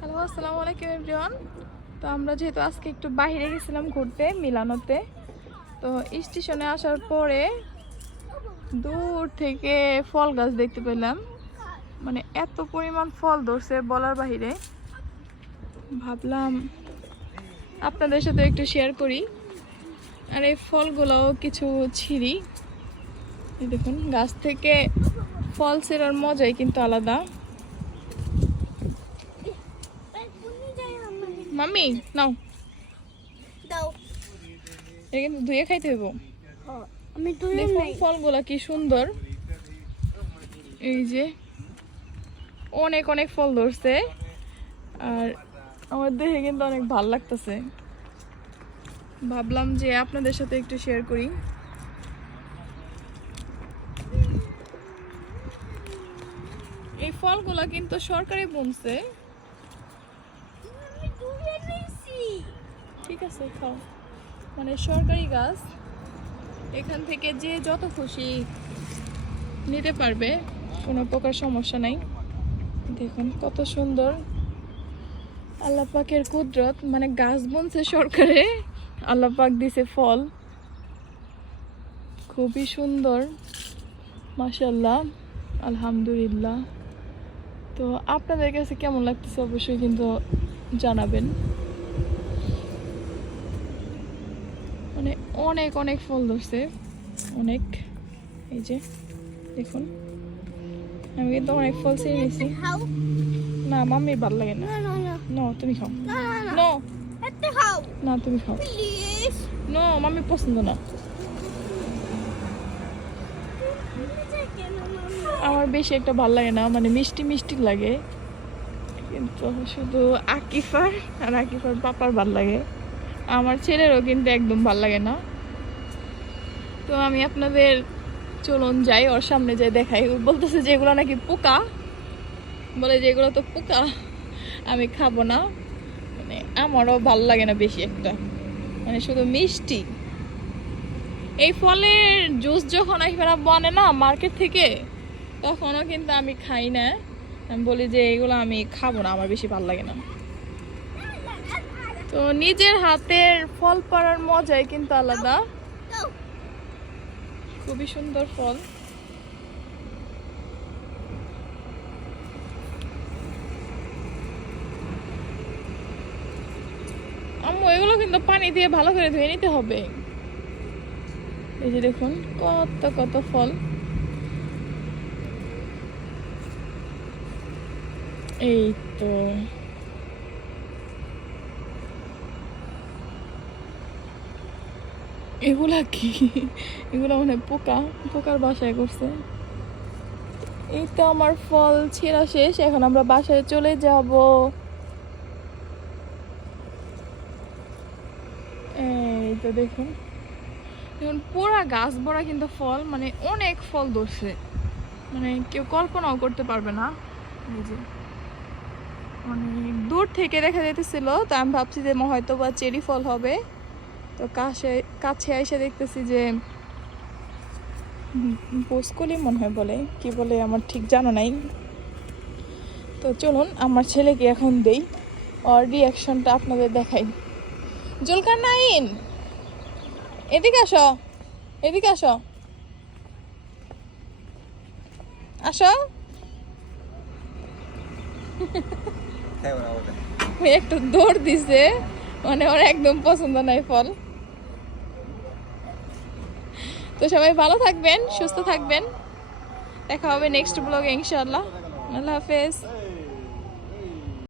Hello, আসসালামু আলাইকুম everyone. তো আমরা যেহেতু আজকে একটু বাইরে গেছিলাম ঘুরতে, মিলানোতে, তো স্টেশনে আসার পরে দূর থেকে ফল গাছ দেখতে পেলাম। মানে এত পরিমাণ ফল ধরছে বলার বাহিরে। ভাবলাম আপনাদের সাথে একটু শেয়ার করি। আর এই ফলগুলোও কিছু ছিঁড়ি। দেখুন, গাছ থেকে ফল ছেঁড়ার মজাই কিন্তু আলাদা। মাম্মি নাও। দাও। এটা কিন্তু ধুয়ে খাইতে হইব। আমি দেখুন ফলগুলা কি সুন্দর। এই যে অনেক অনেক ফল ধরছে। আর আমার দেখে কিন্তু অনেক ভালো লাগতেছে। ভাবলাম যে আপনাদের সাথে একটু শেয়ার করি। এই ফলগুলা কিন্তু সরকারি বমছে আমি তুলে নিয়েছি ঠিক আছে, খাও। মানে সরকারি গাছ, এখান থেকে যে যত খুশি নিতে পারবে, কোনো প্রকার সমস্যা নাই। দেখুন কত সুন্দর আল্লাহ পাকের কুদরত মানে গাছ বনছে সরকারে, আল্লাহ পাক দিছে ফল। খুবই সুন্দর মাশাল্লাহ আলহামদুলিল্লাহ। তো আপনাদের কাছে কেমন লাগতেছে অবশ্যই কিন্তু জানাবেন। মানে অনেক অনেক ফল ধরছে। অনেক। এই যে, দেখুন। আমি কিন্তু অনেক ফল চেয়ে নিয়েছি। না, মাম্মির ভালো লাগে না। না, তুমি খাও। না। না, তুমি খাও। নো, মাম্মি পছন্দ না। আমার বেশি একটা ভালো লাগে না মানে মিষ্টি মিষ্টি লাগে। কিন্তু শুধু আকিফার আর আকিফার পাপার ভালো লাগে। আমার ছেলেরও কিন্তু একদম ভালো লাগে না। তো আমি আপনাদের চলুন যাই, ওর সামনে যাই দেখাই। বলতেছে যে এগুলো নাকি পোকা। বলে যে এগুলো তো পোকা, আমি খাব না। মানে আমারও ভালো লাগে না বেশি একটা। মানে শুধু মিষ্টি। এই ফলের জুস যখন এখানে বনে না মার্কেট থেকে, তখনও কিন্তু আমি খাই না। আমি বলি যে এগুলো আমি খাব না, আমার বেশি ভালো লাগে না। তো নিজের হাতের ফল পাড়ার মজাই কিন্তু আলাদা। খুবই সুন্দর ফল। আম্মু, এগুলো কিন্তু পানি দিয়ে ভালো করে ধুয়ে নিতে হবে। এই যে দেখুন, কত কত ফল। এই তো। এগুলা কি? এগুলো মানে পোকা, পোকার বাসায় করছে। এই তো আমার ফল ছেঁড়া শেষ, এখন আমরা বাসায় চলে যাব। এই তো দেখুন। দেখুন পুরা গাছ ভরা কিন্তু ফল মানে অনেক ফল ধরছে। মানে কেউ কল্পনাও করতে পারবে না। যে মানে দূর থেকে দেখা যেতেছিল তো আমি ভাবছি যে হয়তো বা চেরি ফল হবে। তো কাছে কাছে এসে দেখতেছি যে পোসকলি মনে হয় বলে। কি বলে আমার ঠিক জানা নাই। তো চলুন আমার ছেলেকে এখন দেই। ওর রিয়াকশনটা আপনাদের দেখাই। জুলকার নাইন! এদিকে আসো। এদিকে আসো। আসো। ওই একটু দৌড় দিছে। মানে ওর একদম পছন্দ নাই ফল। তো সবাই ভালো থাকবেন, সুস্থ থাকবেন। দেখা হবে নেক্সট ব্লগে ইনশাল্লাহ আল্লাহ হাফেজ।